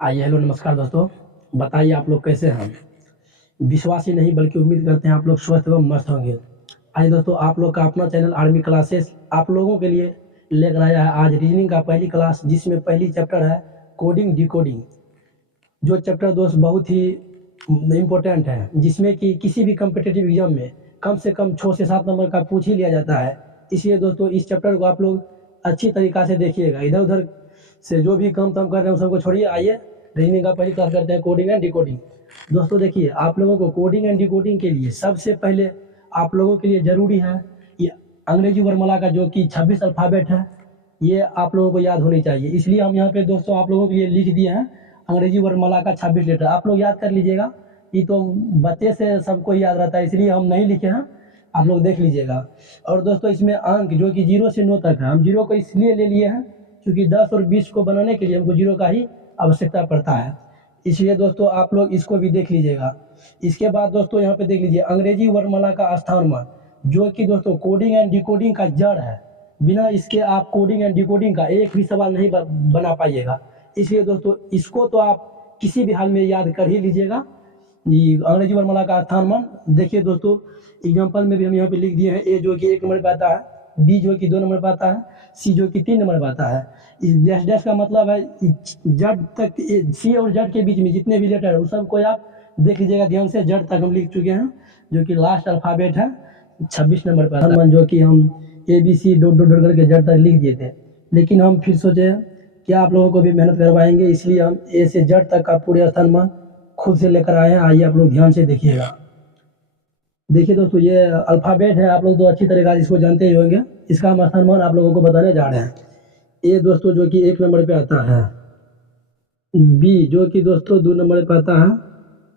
आइए, हेलो नमस्कार दोस्तों, बताइए आप लोग कैसे हैं? विश्वास ही नहीं बल्कि उम्मीद करते हैं आप लोग स्वस्थ एवं मस्त होंगे। आइए दोस्तों, आप लोग का अपना चैनल आर्मी क्लासेस आप लोगों के लिए लेकर आया है आज रीजनिंग का पहली क्लास, जिसमें पहली चैप्टर है कोडिंग डिकोडिंग। जो चैप्टर दोस्त बहुत ही इम्पोर्टेंट है, जिसमें कि किसी भी कम्पिटिटिव एग्जाम में कम से कम 6 से 7 नंबर का पूछ ही लिया जाता है। इसलिए दोस्तों इस चैप्टर को आप लोग अच्छी तरीक़ा से देखिएगा। इधर-उधर से जो भी काम-तम कर रहे हैं उन सबको छोड़िए। आइए रीजनिंग का पहली क्लास करते हैं, कोडिंग एंड डिकोडिंग। दोस्तों देखिए, आप लोगों को कोडिंग एंड डिकोडिंग के लिए सबसे पहले आप लोगों के लिए ज़रूरी है कि अंग्रेजी वर्णमाला का जो कि 26 अल्फ़ाबेट है, ये आप लोगों को याद होनी चाहिए। इसलिए हम यहाँ पे दोस्तों आप लोगों के लिए लिख दिए हैं अंग्रेजी वर्णमाला का 26 लेटर। आप लोग याद कर लीजिएगा, ये तो बच्चे से सबको याद रहता है, इसलिए हम नहीं लिखे हैं, आप लोग देख लीजिएगा। और दोस्तों इसमें अंक जो कि 0 से 9 तक है, हम 0 को इसलिए ले लिए हैं क्योंकि 10 और 20 को बनाने के लिए हमको 0 का ही आवश्यकता पड़ता है। इसलिए दोस्तों आप लोग इसको भी देख लीजिएगा। इसके बाद दोस्तों यहाँ पे देख लीजिए अंग्रेजी वर्णमाला का स्थानमान, जो कि दोस्तों कोडिंग एंड डिकोडिंग का जड़ है। बिना इसके आप कोडिंग एंड डिकोडिंग का एक भी सवाल नहीं बना पाइएगा। इसलिए दोस्तों इसको तो आप किसी भी हाल में याद कर ही लीजिएगा। ये अंग्रेजी वर्णमाला का स्थानमान देखिए दोस्तों, एग्जाम्पल में भी हम यहाँ पे लिख दिए हैं। ए जो कि 1 नंबर पे आता है, बी जो कि 2 नंबर पे आता है, सी जो कि 3 नंबर पे आता है। इस डैश डैश का मतलब है जड़ तक, सी और जड़ के बीच में जितने भी लेटर है उस सबको आप देख लीजिएगा ध्यान से। जड़ तक हम लिख चुके हैं, जो कि लास्ट अल्फ़ाबेट है 26 नंबर पर आता है, जो कि हम ABC डॉट डॉट डॉट करके जड़ तक लिख दिए थे। लेकिन हम फिर सोचे कि आप लोगों को भी मेहनत करवाएंगे, इसलिए हम ए से जड़ तक का पूरे स्थानमान खुद से लेकर आए हैं। आइए आप लोग ध्यान से देखिएगा। देखिए दोस्तों, ये अल्फ़ाबेट है, आप लोग तो अच्छी तरीक़ा से इसको जानते ही होंगे। इसका हम स्थानमान आप लोगों को बताने जा रहे हैं। ए दोस्तों जो कि 1 नंबर पे आता है, बी जो कि दोस्तों 2 नंबर पे आता है।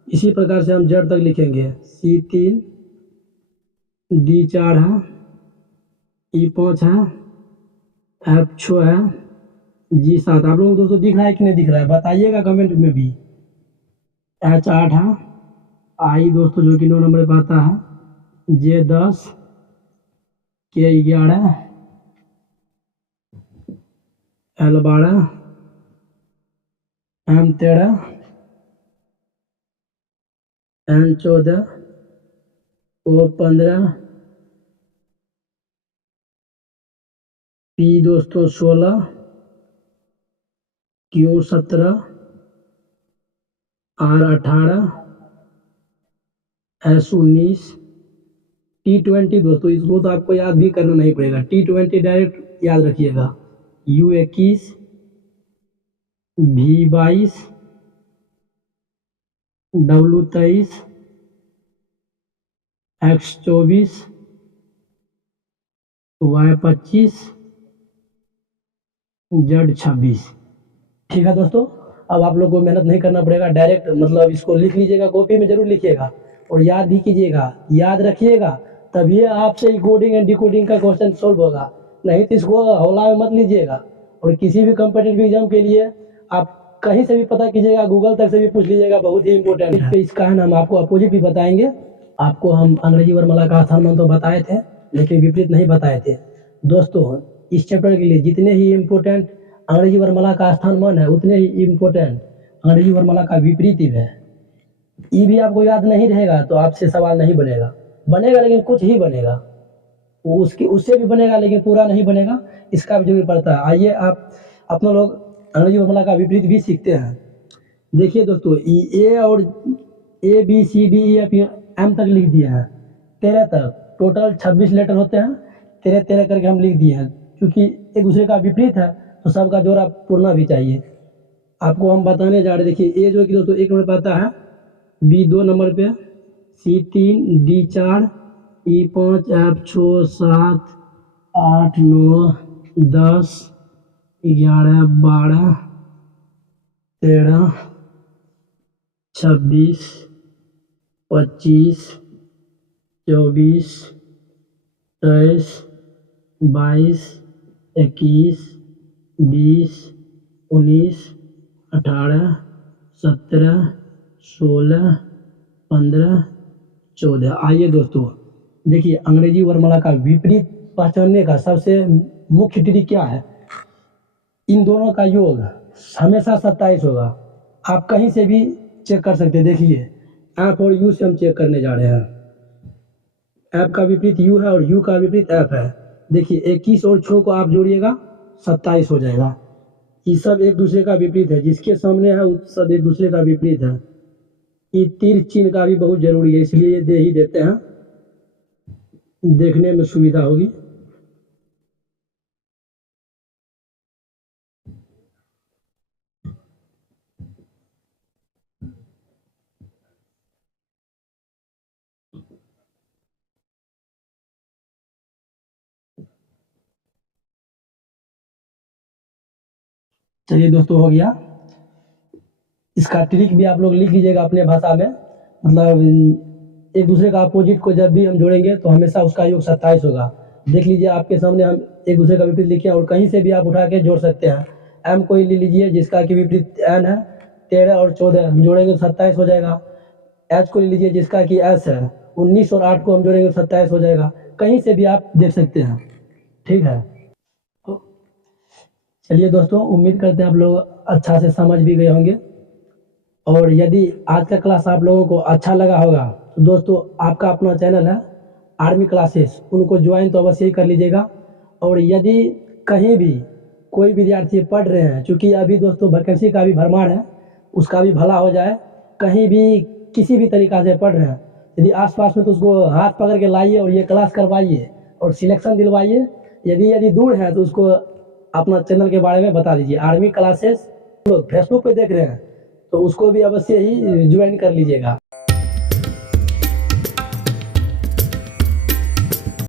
इसी प्रकार से हम जड़ तक लिखेंगे। C 3, D 4 है, E 5 है, F 6 है, G 7। आप लोगों को दोस्तों दिख रहा है कि नहीं दिख रहा है, बताइएगा कमेंट में भी। H 8 है, I दोस्तों जो कि 9 नंबर पे आता है, J 10, K 11, L 12, M 13, N 14, O 15, P दोस्तों 16, Q 17, R 18, S 19, T 20 दोस्तों इसको तो आपको याद भी करना नहीं पड़ेगा, T 20 डायरेक्ट याद रखिएगा। U 21, V 22, W 23, X 24, Y 25, Z 26। ठीक है दोस्तों, अब आप लोग को मेहनत नहीं करना पड़ेगा, डायरेक्ट मतलब इसको लिख लीजिएगा, कॉपी में ज़रूर लिखिएगा और याद भी कीजिएगा, याद रखिएगा, तभी आपसे कोडिंग एंड डिकोडिंग का क्वेश्चन सॉल्व होगा। नहीं तो इसको हौला में मत लीजिएगा। और किसी भी कम्पिटिटिव एग्जाम के लिए आप कहीं से भी पता कीजिएगा, गूगल तक से भी पूछ लीजिएगा, बहुत ही इंपॉर्टेंट है। इसका है ना, हम आपको अपोजिट भी बताएंगे। आपको हम अंग्रेजी वर्णमाला का स्थानमान तो बताए थे, लेकिन विपरीत नहीं बताए थे। दोस्तों इस चैप्टर के लिए जितने ही इम्पोर्टेंट अंग्रेजी वर्णमाला का स्थानमान है, उतने ही इम्पोर्टेंट अंग्रेजी वर्णमाला का विपरीत है। ये भी आपको याद नहीं रहेगा तो आपसे सवाल नहीं बनेगा, लेकिन कुछ ही बनेगा, उससे भी बनेगा लेकिन पूरा नहीं बनेगा, इसका भी जरूरी पड़ता है। आइए आप अपना लोग अंग्रेजी वर्णमाला का विपरीत भी सीखते हैं। देखिए दोस्तों, ए और ABCDEFM तक लिख दिए हैं, 13 तक टोटल 26 लेटर होते हैं, 13 करके हम लिख दिए हैं। क्योंकि एक दूसरे का विपरीत है तो सबका जोड़ा पूरना भी चाहिए। आपको हम बताने जा रहे हैं। देखिए ए जो कि दोस्तों 1 नंबर पे आता है, B 2 नंबर पे, C 3, D 4, E 5, F 6 7 8 9 10 11 12 13 26 25 24 23 22 21 20 19 18 17 16 15 14। आइए दोस्तों देखिए अंग्रेजी वर्णमाला का विपरीत पहचानने का सबसे मुख्य ट्रिक क्या है? इन दोनों का योग हमेशा 27 होगा। आप कहीं से भी चेक कर सकते हैं। देखिए, एफ और यू से हम चेक करने जा रहे हैं। एफ का विपरीत यू है और यू का विपरीत एफ है। देखिए, 21 और 6 को आप जोड़िएगा 27 हो जाएगा। ये सब एक दूसरे का विपरीत है, जिसके सामने है वो सब एक दूसरे का विपरीत है। ये तीर चिन्ह का भी बहुत जरूरी है, इसलिए ये दे ही देते हैं, देखने में सुविधा होगी। चलिए दोस्तों, हो गया। इसका ट्रिक भी आप लोग लिख लीजिएगा अपने भाषा में। मतलब एक दूसरे का अपोजिट को जब भी हम जोड़ेंगे तो हमेशा उसका योग 27 होगा। देख लीजिए, आपके सामने हम एक दूसरे का विपरीत लिखे हैं और कहीं से भी आप उठा के जोड़ सकते हैं। एम को ही ले लीजिए, जिसका कि विपरीत एन है। 13 और 14 हम जोड़ेंगे तो 27 हो जाएगा। एच को ले लीजिए, जिसका कि एस है। 19 और 8 को हम जोड़ेंगे तो 27 हो जाएगा। कहीं से भी आप देख सकते हैं, ठीक है। तो चलिए दोस्तों, उम्मीद करते हैं आप लोग अच्छा से समझ भी गए होंगे। और यदि आज का क्लास आप लोगों को अच्छा लगा होगा तो दोस्तों, आपका अपना चैनल है आर्मी क्लासेस, उनको ज्वाइन तो अवश्य ही कर लीजिएगा। और यदि कहीं भी कोई विद्यार्थी पढ़ रहे हैं, चूँकि अभी दोस्तों वैकेंसी का भी भरमार है, उसका भी भला हो जाए। कहीं भी किसी भी तरीक़ा से पढ़ रहे हैं, यदि आस-पास में तो उसको हाथ पकड़ के लाइए और ये क्लास करवाइए और सिलेक्शन दिलवाइए। यदि दूर है तो उसको अपना चैनल के बारे में बता दीजिए, आर्मी क्लासेस। लोग फेसबुक पे देख रहे हैं तो उसको भी अवश्य ही ज्वाइन कर लीजिएगा।